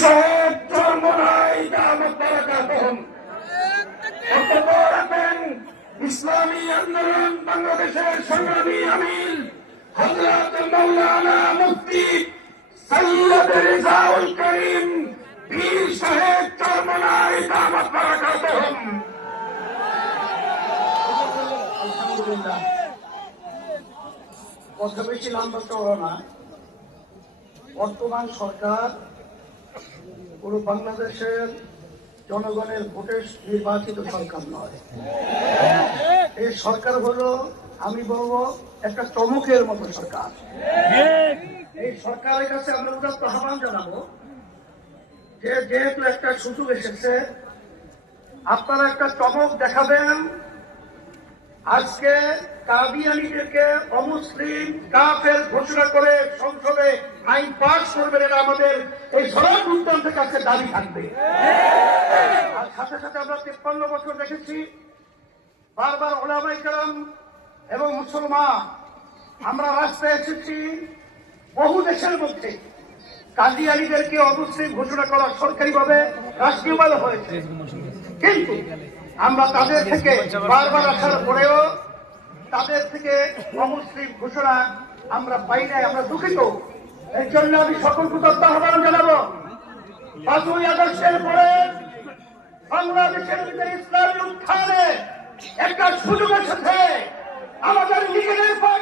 সাহেব চরমনাই দামত বারাকাতুহুম বক্তব্য রাখেন ইসলামী আন্দোলন বাংলাদেশের সংগ্রামী আমির হযরত মাওলানা মুফতি সৈয়দ রেজাউল করিম পীর সাহেব চরমনাই দামত বারাকাতুহুম। আলহামদুলিল্লাহ, কথা বেশি লম্বা চওড়া না। বর্তমান সরকার পুরো বাংলাদেশের জনগণের ভোটে নির্বাচিত সরকার নয়। এই সরকার হলো, আমি বলবো, একটা চমকের মতো সরকার। এই সরকারের কাছে আমরা উদাত্ত আহ্বান জানাবো যে যেহেতু একটা সুযোগ এসেছে, আপনারা একটা চমক দেখাবেন। আজকে কাদিয়ানীদেরকে অমুসলিম কাফের ঘোষণা করে সংসদে আইন পাস করবেন, এটা আমাদের এই সরকার উদ্যানের কাছে দাবি থাকবে। আর সাথে সাথে আমরা 53 বছর দেখেছি বারবার ওলামায়ে কেরাম এবং মুসলমান আমরা রাস্তায় এসেছি। বহু দেশের মধ্যে কাদিয়ানীদেরকে অমুসলিম ঘোষণা করা সরকারিভাবে রাষ্ট্রীয়ভাবে হয়েছে, কিন্তু আমরা তাদের থেকে বারবার আসার পরেও তাদের থেকে অমুসলিম ঘোষণা আমরা পাই নাই। আমরা দুঃখিত। এর জন্য আমি সকল কৃতজ্ঞ আহ্বান জানাবো। 5ই আগস্টের পরে বাংলাদেশের ভিতরে ইসলামী উত্থানে একটা সুযোগ এসেছে। আমাদের নিজেদের পর